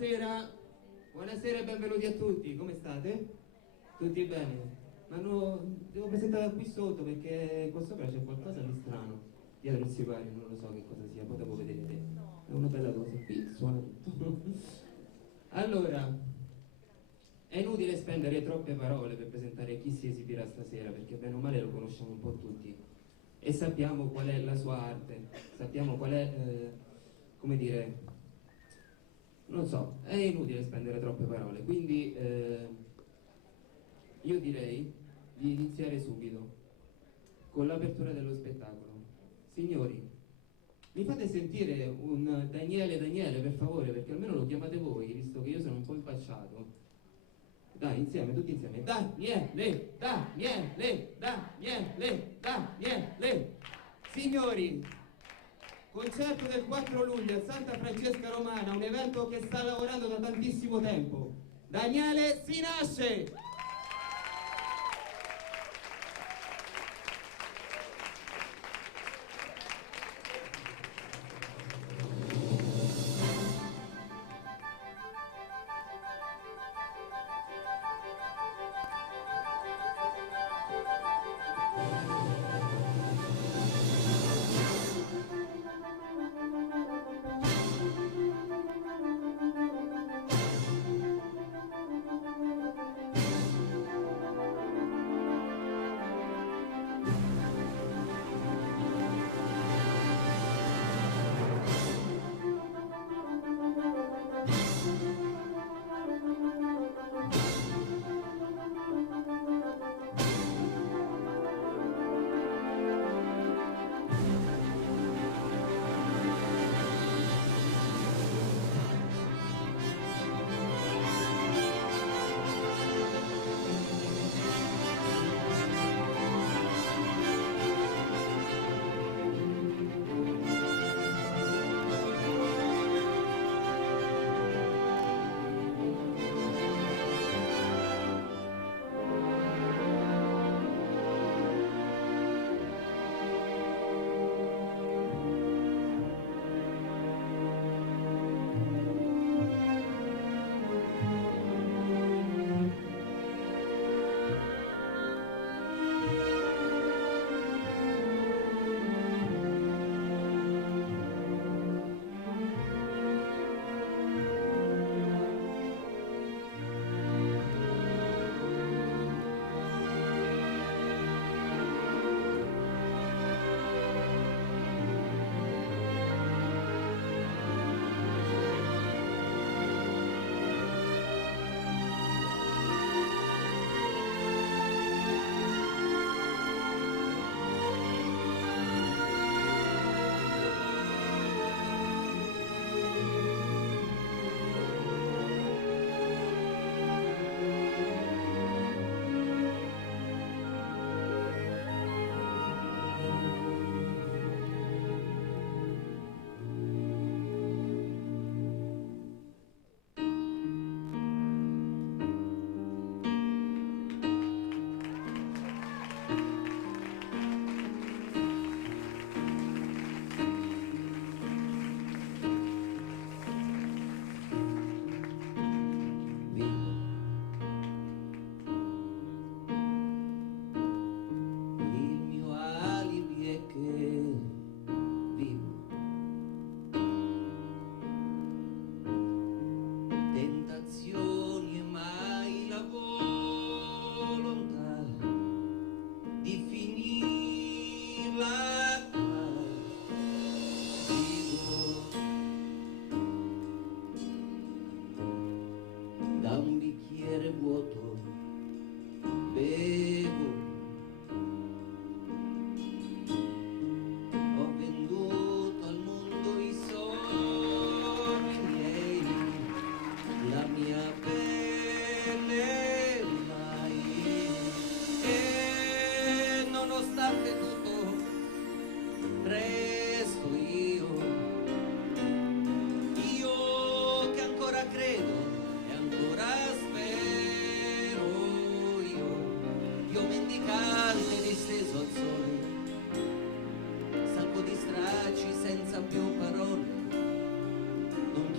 Buonasera, buonasera e benvenuti a tutti, come state? Tutti bene? Ma no, devo presentare qui sotto perché qua sopra c'è qualcosa di strano. Dietro il sipario, non lo so che cosa sia, poi dopo vedrete. È una bella cosa, qui suona tutto. Allora, è inutile spendere troppe parole per presentare chi si esibirà stasera, perché bene o male lo conosciamo un po' tutti. E sappiamo qual è la sua arte, sappiamo qual è, come dire, non so, è inutile spendere troppe parole, quindi io direi di iniziare subito con l'apertura dello spettacolo. Signori, mi fate sentire un Daniele per favore, perché almeno lo chiamate voi, visto che io sono un po' impacciato. Dai, insieme, tutti insieme. Daniele, Daniele, Daniele, Daniele. Signori, concerto del 4 luglio a Santa Francesca Romana, un evento che sta lavorando da tantissimo tempo. Daniele si nasce!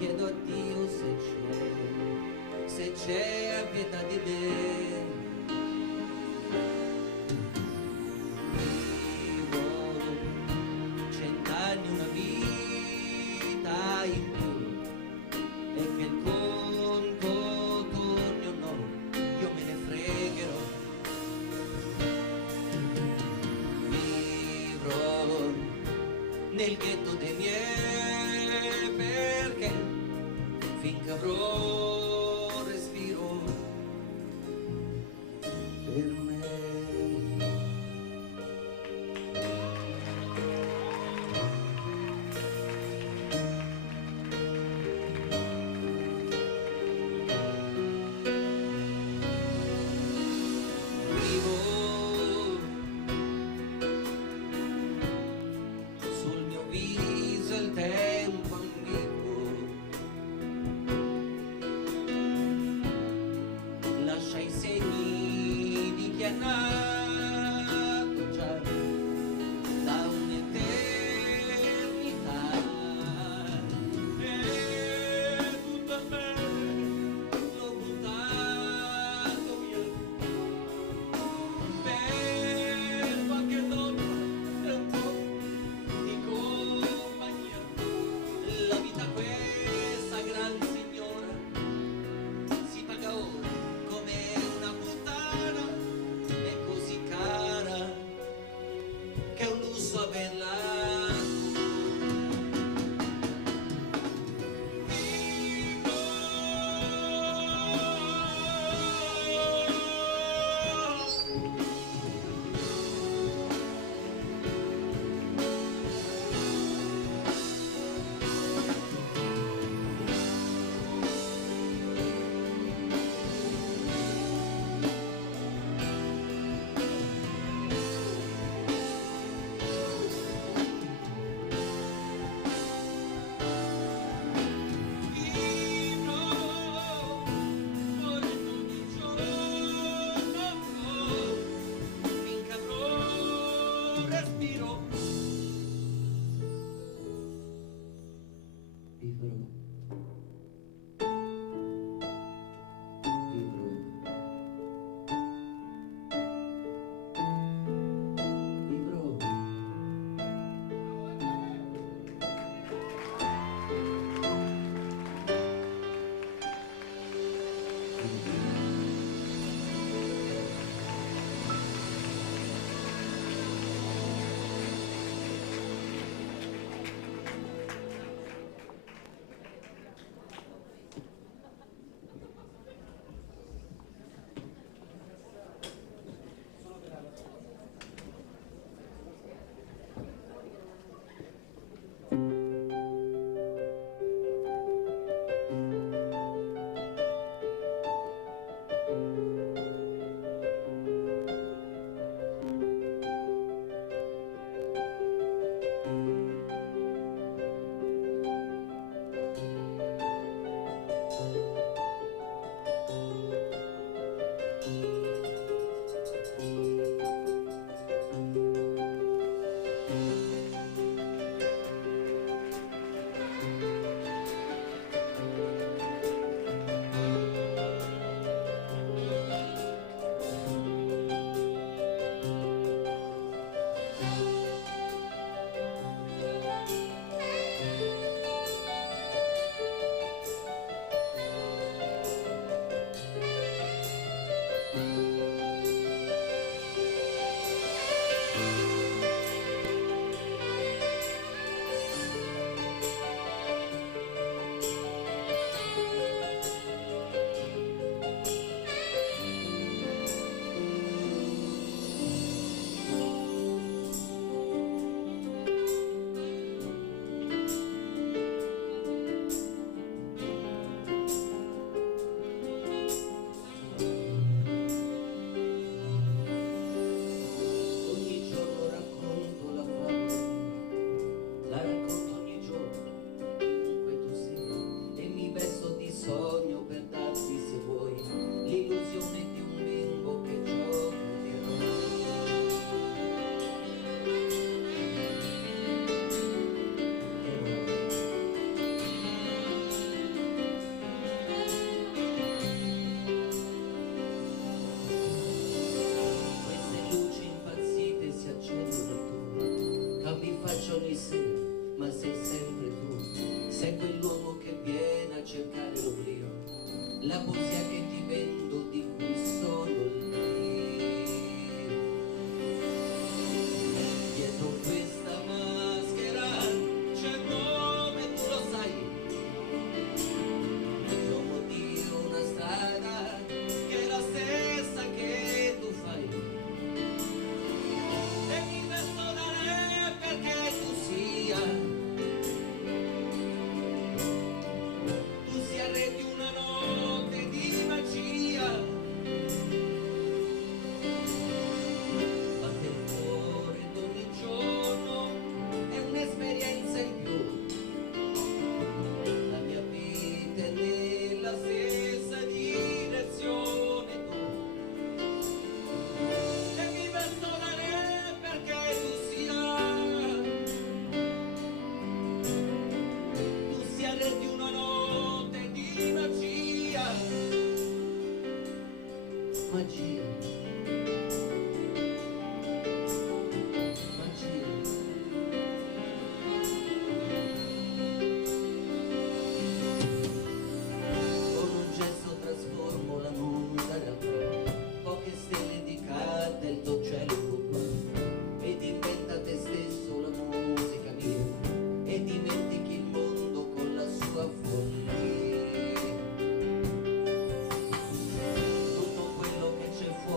chiedo a Dio se c'è a pietà di me. Vivo 100 anni, una vita in più, e che il conto torni o no, io me ne fregherò. Vivrò nel ghetto dei miei, perché finché avrò respiro per me. Vivo sul mio viso il tempo ambiguo, lascia i segni di chi è nato già da un'eternità. E tutto il bene l'ho buttato via per qualche donna e un po' di compagnia. La vita questa gran signora si paga ora come una puttana, è così cara che è un lusso averla. Finché avrò respiro, vivrò, vivrò, vivrò. la poesia che ti vendo di cui sono lì. Dietro questa maschera c'è un nome, tu lo sai, l'uomo di una strada che è la stessa che tu fai, e mi vesto da re perché tu sia re di una notte di magia. Batte il cuore d'ogni giorno, è un'esperienza in più. La mia vita è nella stessa direzione tu. E mi vesto da re perché tu sia re di una notte di magia. Magia. Magia. Con un gesto trasformo la nuda realtà, poche stelle di carta, il tuo cielo blu, e diventa te stesso la musica mia, e dimentichi il mondo con la sua follia. Tutto quello che c'è fuori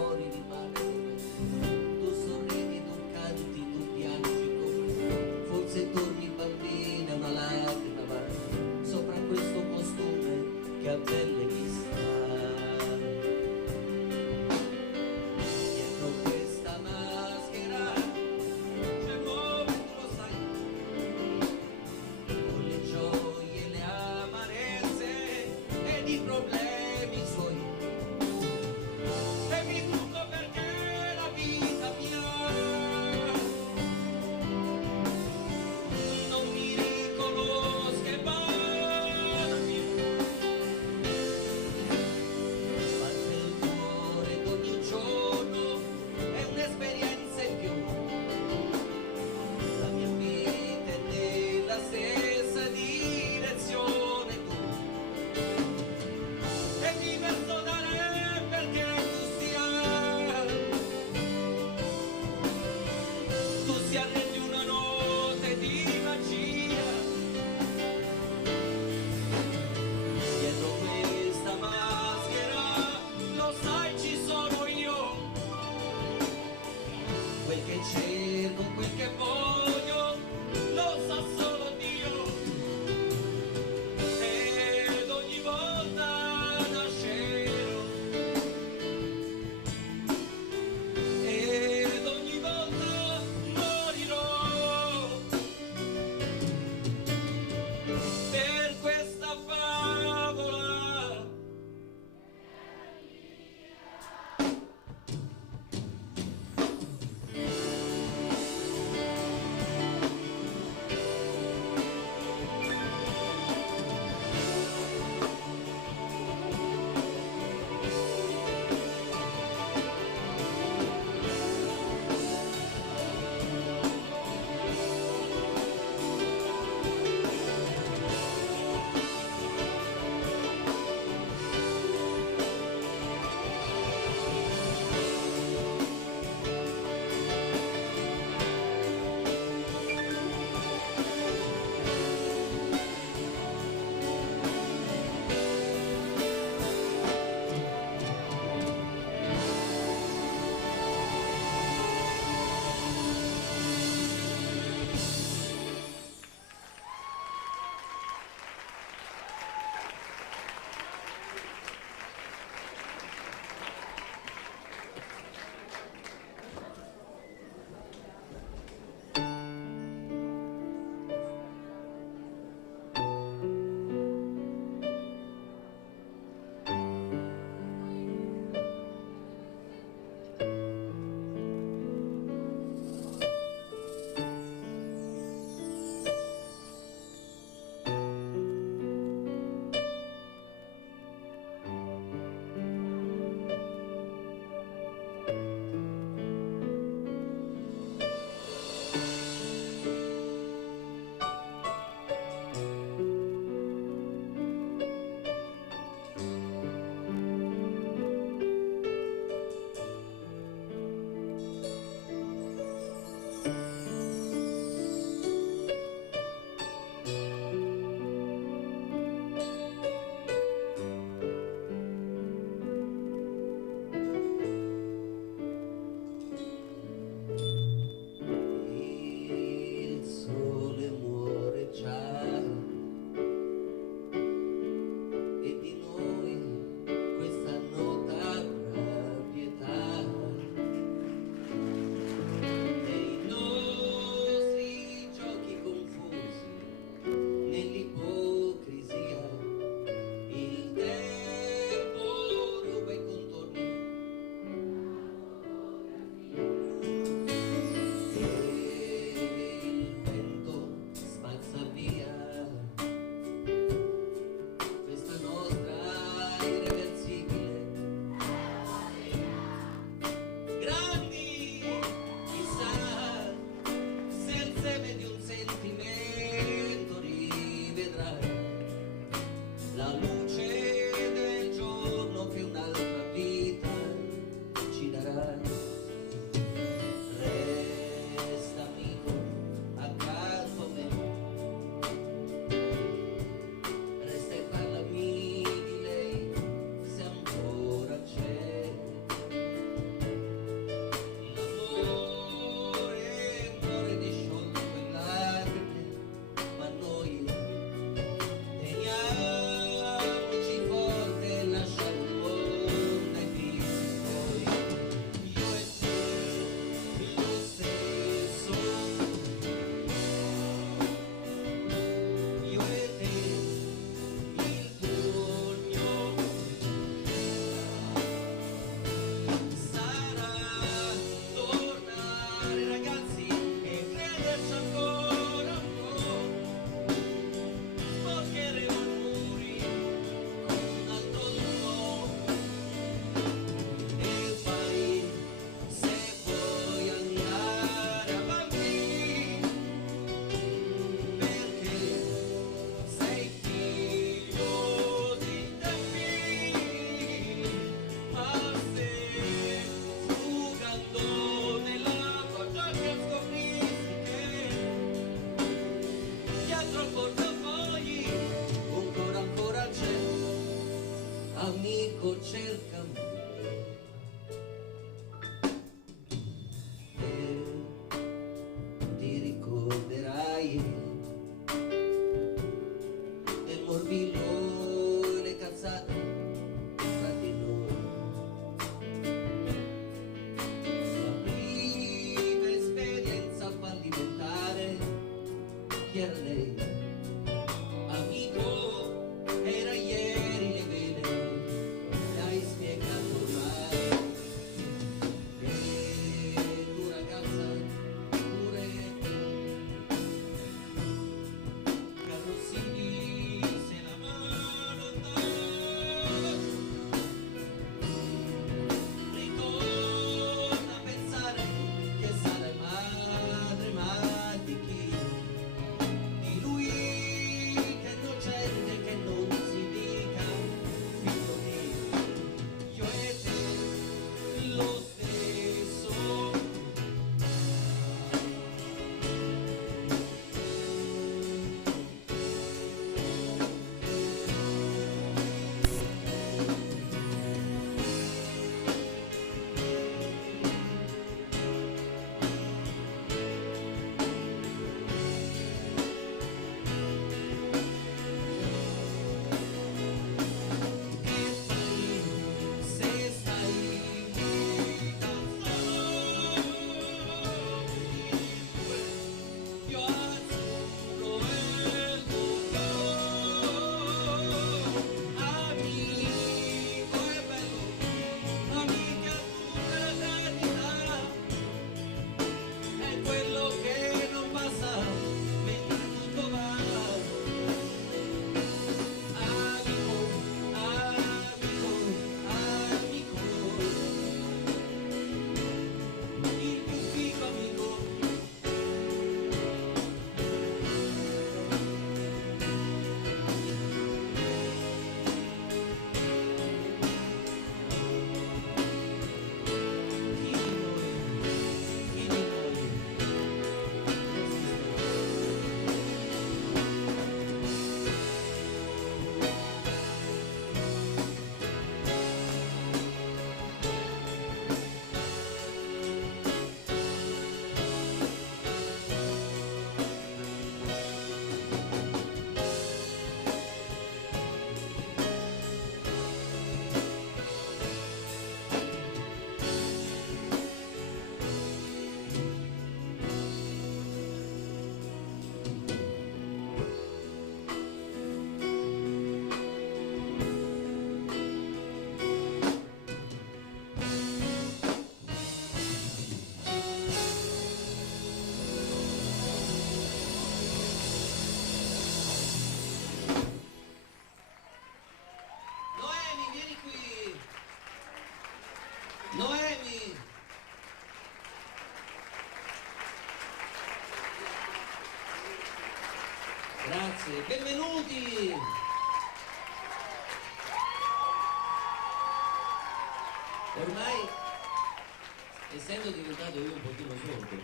essendo diventato io un pochino sordo,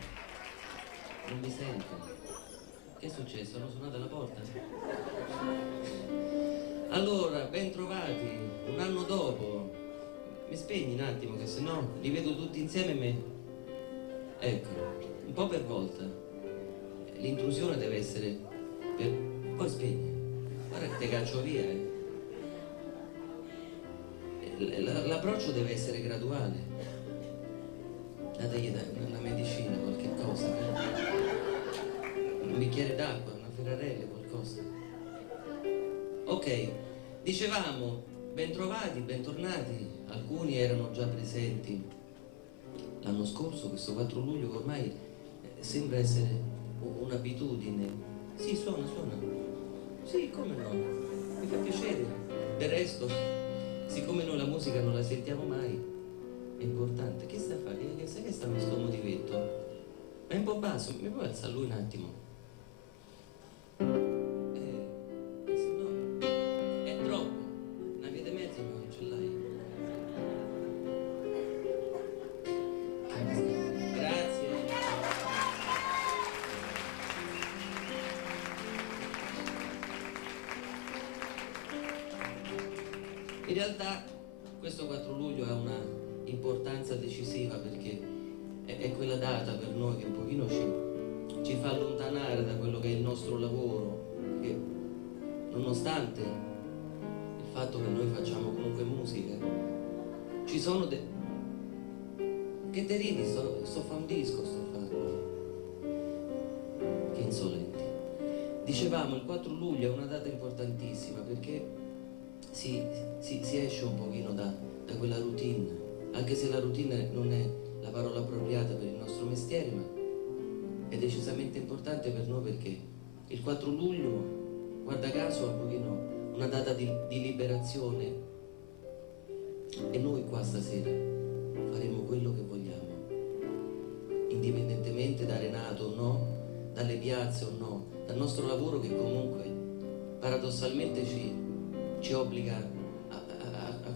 non mi sento. Che è successo? Hanno suonato alla porta? Allora, ben trovati, un anno dopo. Mi spegni un attimo, che sennò li vedo tutti insieme e me. Ecco, un po' per volta. L'intrusione deve essere per... Poi spegni. Guarda che te caccio via, L'approccio deve essere graduale. Dategli una medicina, qualche cosa, un bicchiere d'acqua, una ferrarella, qualcosa. Ok, dicevamo, bentrovati, bentornati. Alcuni erano già presenti l'anno scorso, questo 4 luglio, che ormai sembra essere un'abitudine. Sì, suona. Sì, come no, mi fa piacere. Del resto, siccome noi la musica non la sentiamo mai, è importante. Che sta a fare? Sai che sta questo motivetto? È un po' basso, mi puoi alzare lui un attimo? Se no è troppo. Una via di mezzo non ce l'hai. Grazie. In realtà questo 4 luglio ha una importanza decisiva, perché è quella data per noi che un pochino ci fa allontanare da quello che è il nostro lavoro, che nonostante il fatto che noi facciamo comunque musica, ci sono che te ridi, sto fa un disco, sto facendo. Che insolenti. Dicevamo, il 4 luglio è una data importantissima perché si esce un pochino da quella routine, anche se la routine non è la parola appropriata per il nostro mestiere, ma è decisamente importante per noi, perché il 4 luglio, guarda caso, è un pochino una data di liberazione, e noi qua stasera faremo quello che vogliamo, indipendentemente da Renato o no, dalle piazze o no, dal nostro lavoro, che comunque paradossalmente ci obbliga a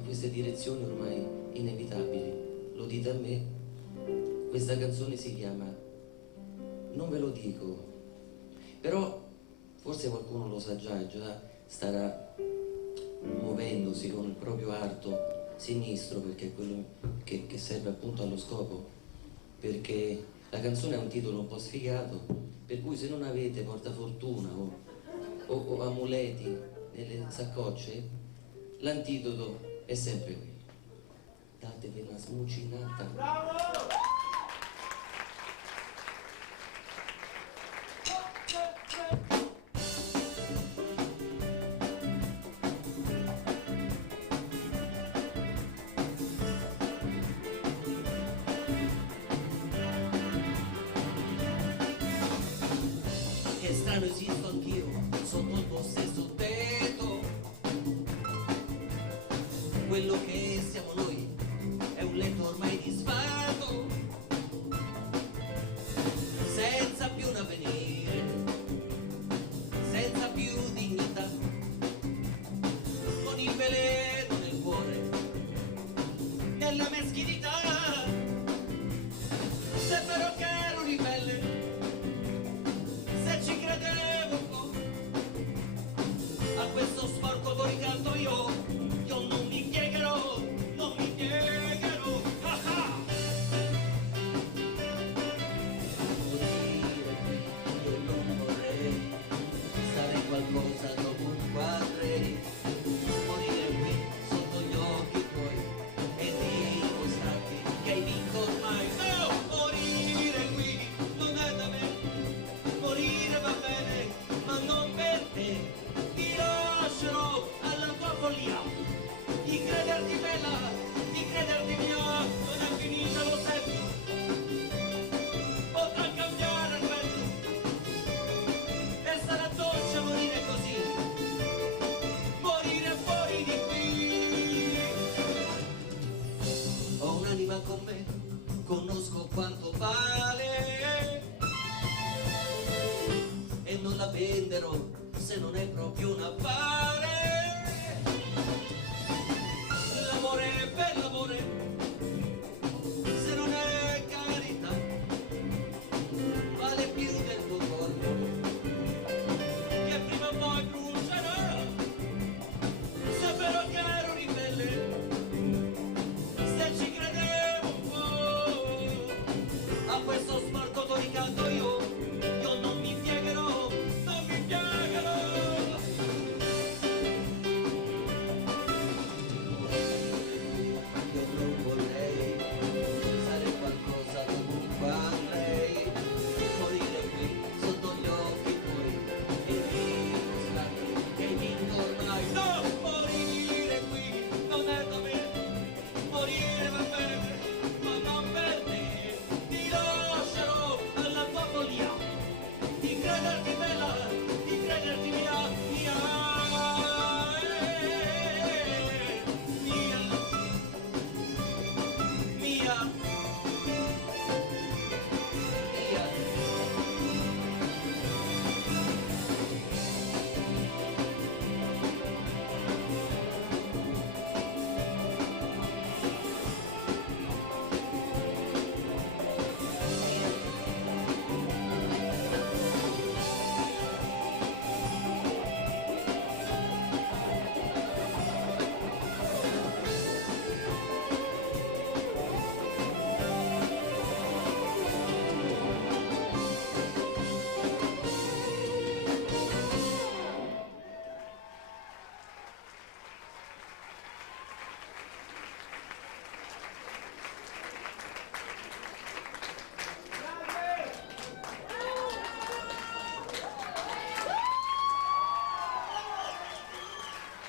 queste direzioni ormai inevitabili. Lo dite a me, questa canzone si chiama Non ve lo dico, però forse qualcuno lo sa già, e già starà muovendosi con il proprio arto sinistro, perché è quello che serve appunto allo scopo, perché la canzone ha un titolo un po' sfigato, per cui se non avete portafortuna o amuleti nelle saccocce, l'antidoto è sempre qui: datevi una smucinata. Bravo! Che strano, esisto anch'io sotto il tuo stesso tetto. Quello che siamo noi è un letto ormai disfatto, senza più un avvenire, senza più dignità, con il veleno nel cuore, nella meschinità. Se però che ero ribelle, se ci credevo un po', a questo sporco tuo ricanto io non mi piegherò, non mi piegherò. Ah ah! Morire qui, io non vorrei stare qualcosa dopo un quadrei, morire qui sotto gli occhi tuoi e dimostrarti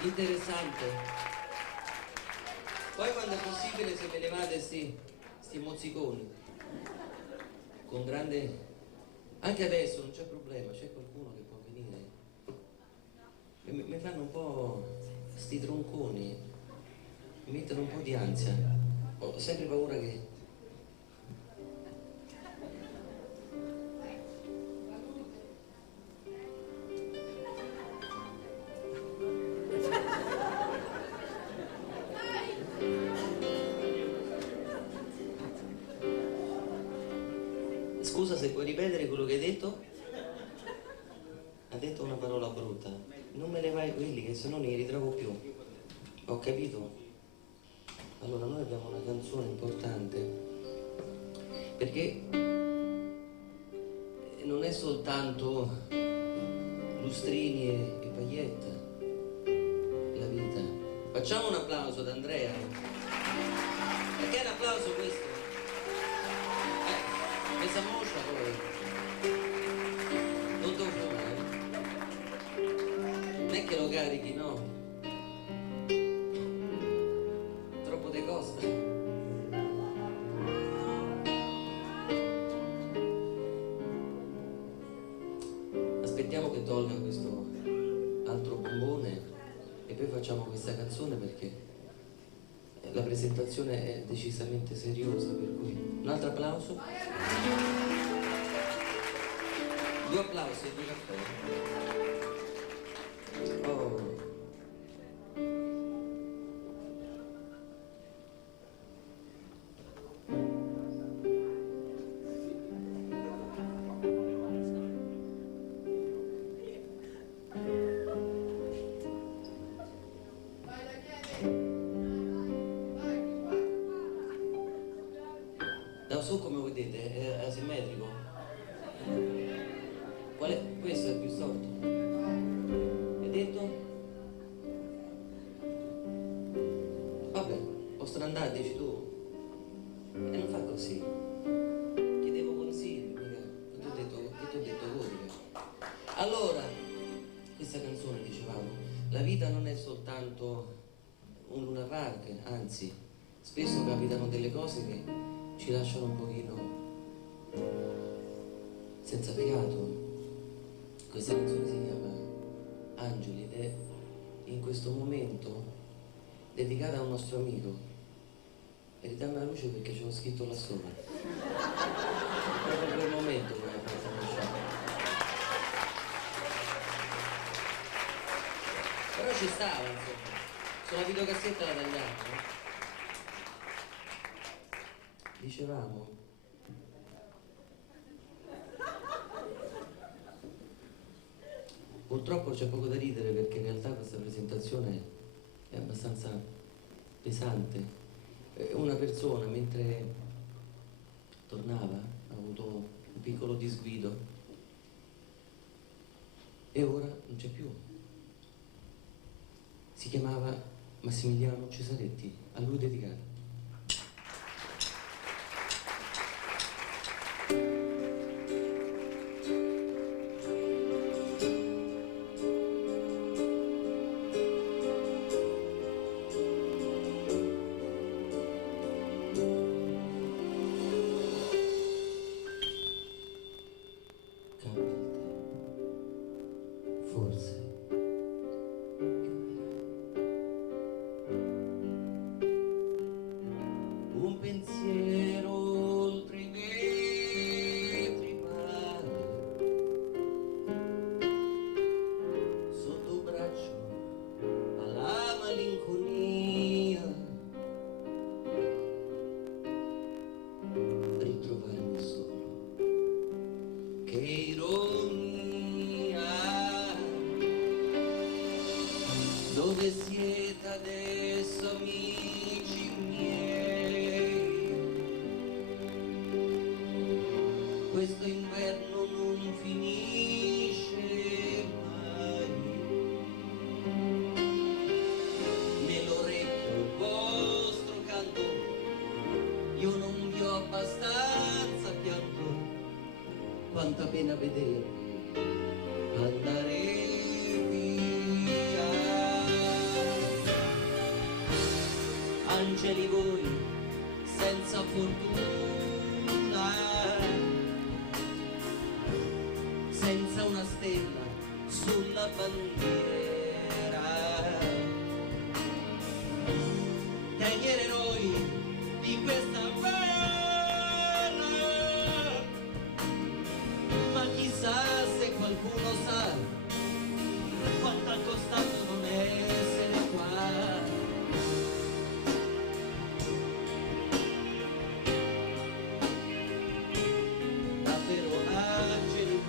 interessante. Poi quando è possibile se me levate sti mozziconi con grande, anche adesso non c'è problema, c'è qualcuno che può venire, mi fanno un po' sti tronconi, mi mettono un po' di ansia, ho sempre paura che Scusa, se puoi ripetere quello che hai detto? Ha detto una parola brutta. Non me ne vai quelli che se no non li ritrovo più. Ho capito? Allora noi abbiamo una canzone importante perché non è soltanto lustrini e pagliette la vita. Facciamo un applauso ad Andrea. Perché è un applauso questo? Questa moscia poi non devo fumare, non è che lo carichi, no, troppo te costa. Aspettiamo che tolga questo altro bombone e poi facciamo questa canzone perché la presentazione è decisamente seriosa, per cui un altro applauso. Due applausi e due caffè. Oh. Da su come vedete è asimmetrico. Qual è? Questo è il più storto. Hai detto? Vabbè, ho strandato, dici tu. E non fa così. Chiedevo consigli, mica. Che ti ho detto codica. Allora, questa canzone dicevamo, la vita non è soltanto un Luna Park, anzi, spesso capitano delle cose che ci lasciano un pochino senza fiato. Questa canzone si chiama Angeli ed è in questo momento dedicata a un nostro amico. E ridammi la luce perché ce l'ho scritto là sopra. Proprio quel momento che mi ha fatto lasciare. Però ci stava, insomma. Sulla videocassetta la tagliata, no? Dicevamo, purtroppo c'è poco da ridere perché in realtà questa presentazione è abbastanza pesante. Una persona mentre tornava ha avuto un piccolo disguido e ora non c'è più. Si chiamava Massimiliano Cesaretti, a lui dedicato. Forse un pensiero oltre i metri pare sotto braccio alla malinconia, ritrovarmi solo, che ironia. Dove siete adesso, amici miei? Questo inverno non finisce mai. Nell'orecchio il vostro canto, io non vi ho abbastanza pianto. Quanta pena vedervi andare via. angeli voi senza fortuna, senza una stella sulla bandiera. Tagliere noi di questa guerra, ma chissà se qualcuno sa quanto ha costato non essere qua. Davvero angeli,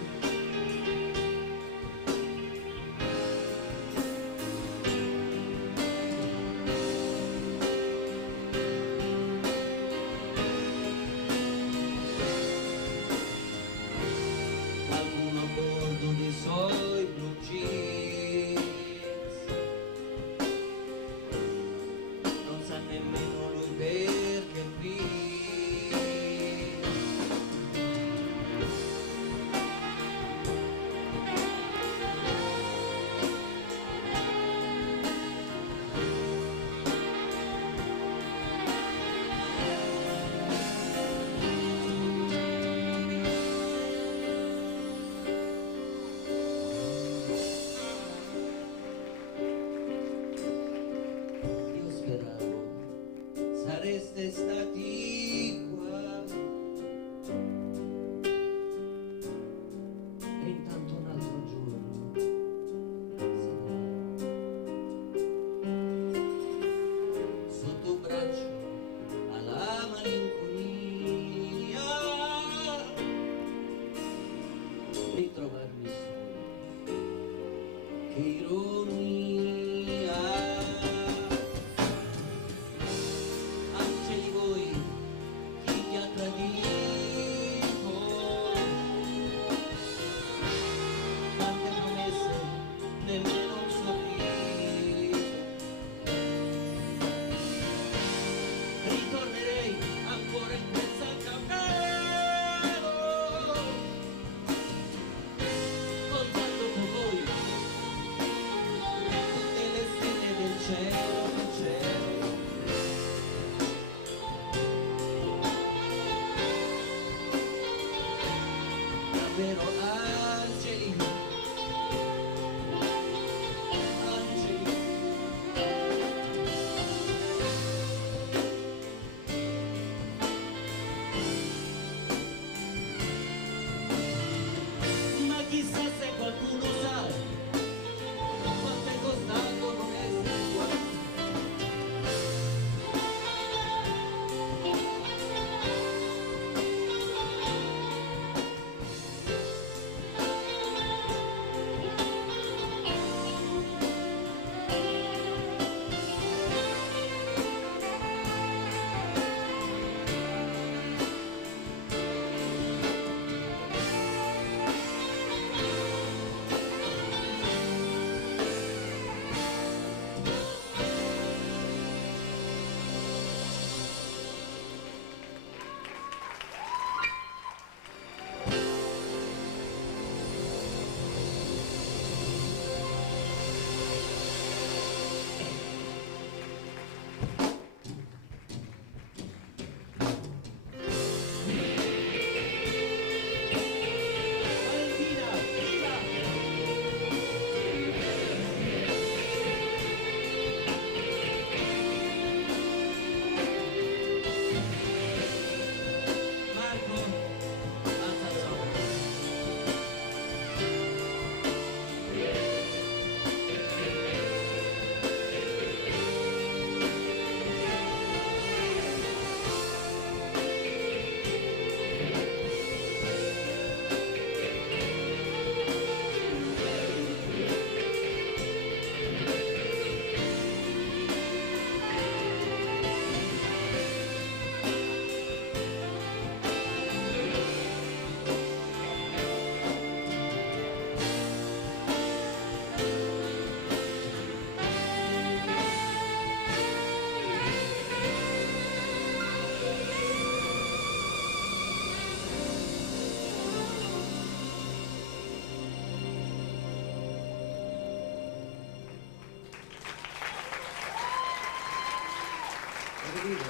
capito?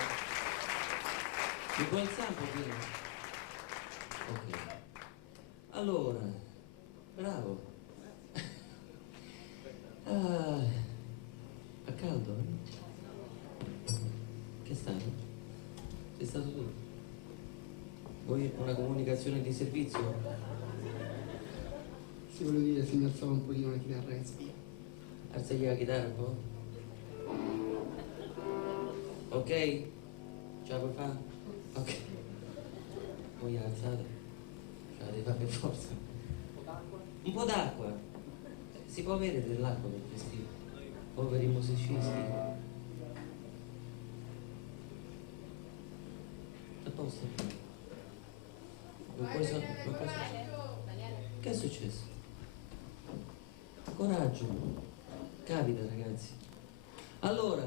Mi può alzare un pochino? Ok. Allora, bravo. Ah, fa caldo, eh? Che è stato? Sei stato tu? Vuoi una comunicazione di servizio? Si volevo dire se mi alzava un pochino la chitarra in spia. Alzagli la chitarra un po'? Ok? Ce la puoi fare? Ok. Poi alzate? Ce la devi fare per forza. Un po' d'acqua. Si può avere dell'acqua per questi poveri musicisti? A posto? Non puoi Che è successo? Coraggio. Capita, ragazzi. Allora,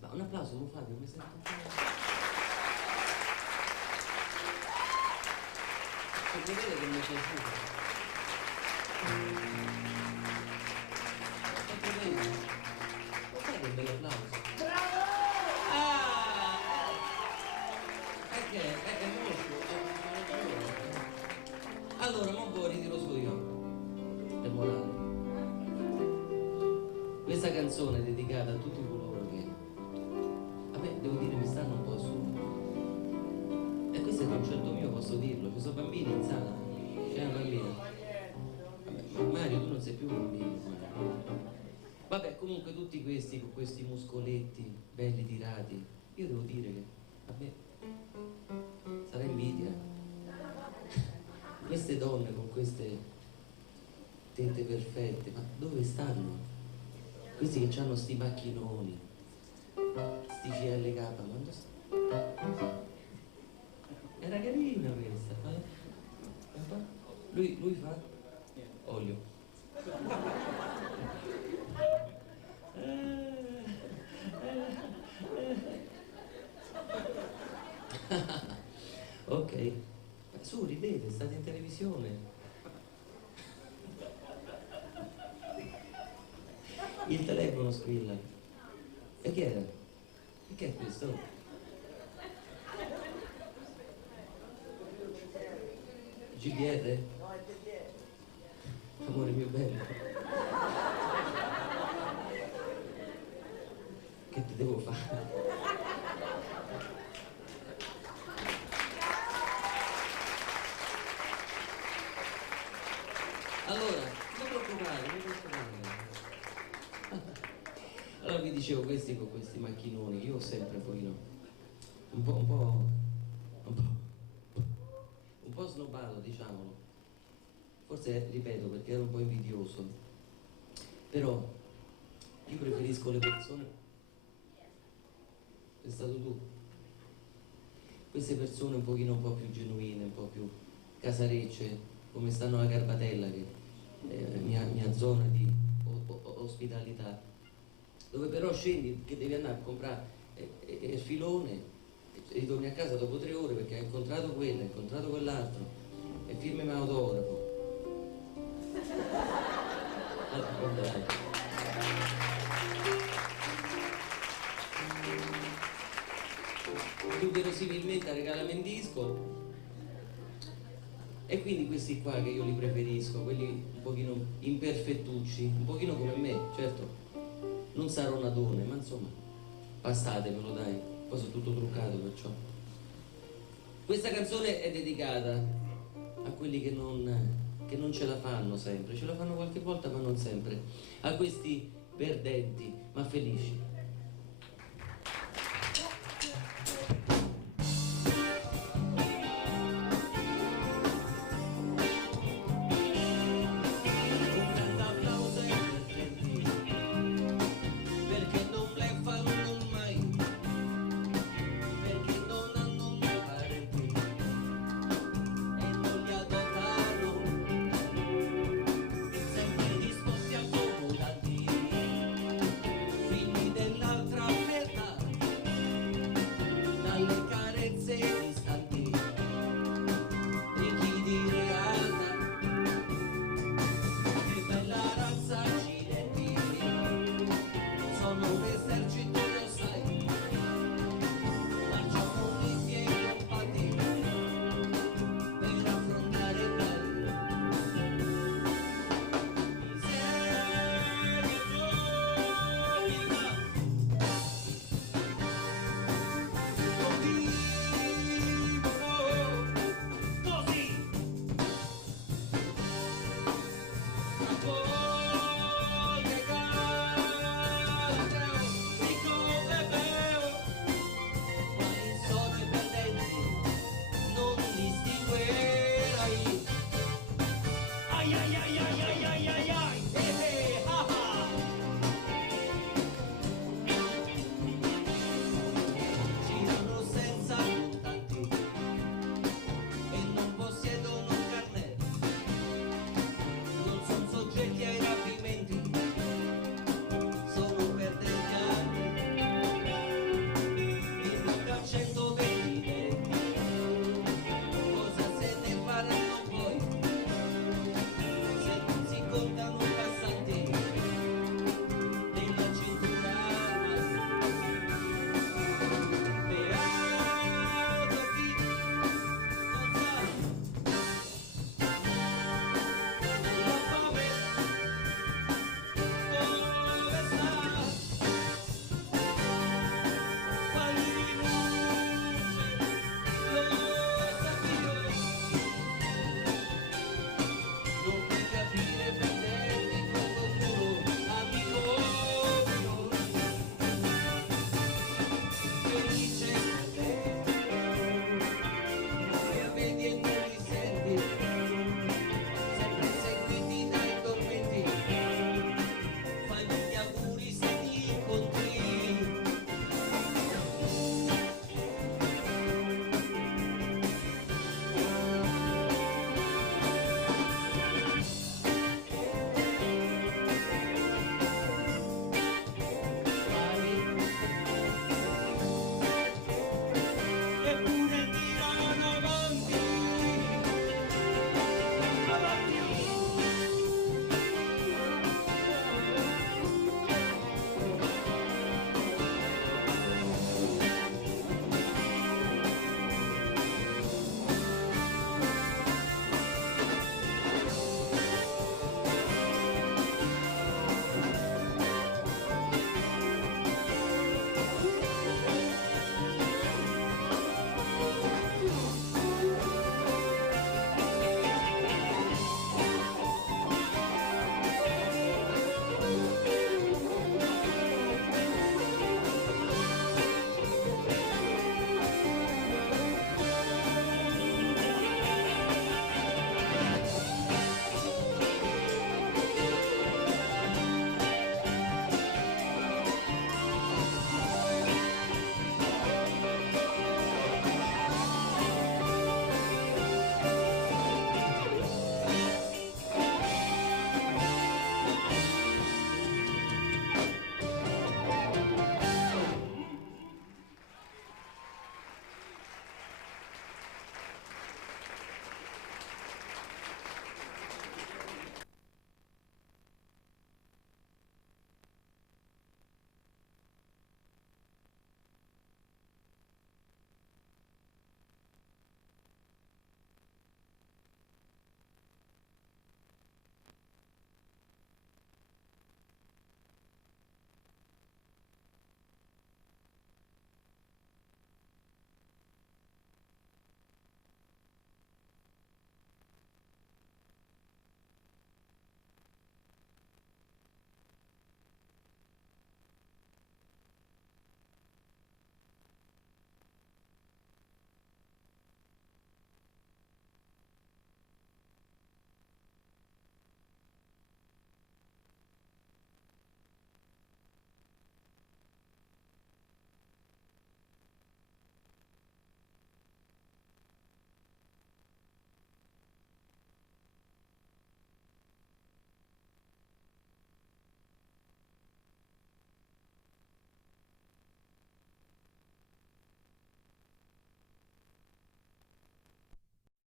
ma un applauso lo fate? Mi sento un po'. Vedete che mi è piaciuto? Fate bene. Lo fate un bel applauso? Bravo! Ah! Perché? È molto. Allora, mo ve lo ritiro su io. Per morale. Questa canzone è dedicata a tutti coloro che, a me, devo dire, mi stanno un po' su. E questo è il concetto mio, posso dirlo. Ci sono bambini in sala. C'è una bambina. Vabbè, Mario, tu non sei più un bambino. Vabbè, comunque tutti questi con questi muscoletti belli tirati, io devo dire che a me sarà invidia. Queste donne con queste tette perfette, ma dove stanno? Questi che hanno sti macchinoni, sti CLK, ma dove stanno? Era carina questa, lui fa olio. Ok, su ridete, state in televisione. Il telefono squilla. E chi era? E che è questo? GDR? Amore mio bello. Che ti devo fare? Allora, non preoccupare, non preoccupare. Allora vi dicevo, questi con questi macchinoni, io ho sempre poi un po' snobbato, diciamolo. Forse, ripeto, perché ero un po' invidioso. Però io preferisco le persone. Sei stato tu? Queste persone un pochino un po' più genuine, un po' più casarecce, come stanno a Garbatella, che è mia zona di ospitalità, dove però scendi che devi andare a comprare il filone e ritorni a casa dopo 3 ore perché hai incontrato quello, hai incontrato quell'altro e firmi autografo. Tu verosimilmente regalami un disco. E quindi questi qua che io li preferisco, quelli un pochino imperfettucci, un pochino come me, certo, non sarò un adone, ma insomma, passatemelo dai, poi sono tutto truccato perciò. Questa canzone è dedicata a quelli che non ce la fanno sempre, ce la fanno qualche volta ma non sempre, a questi perdenti ma felici.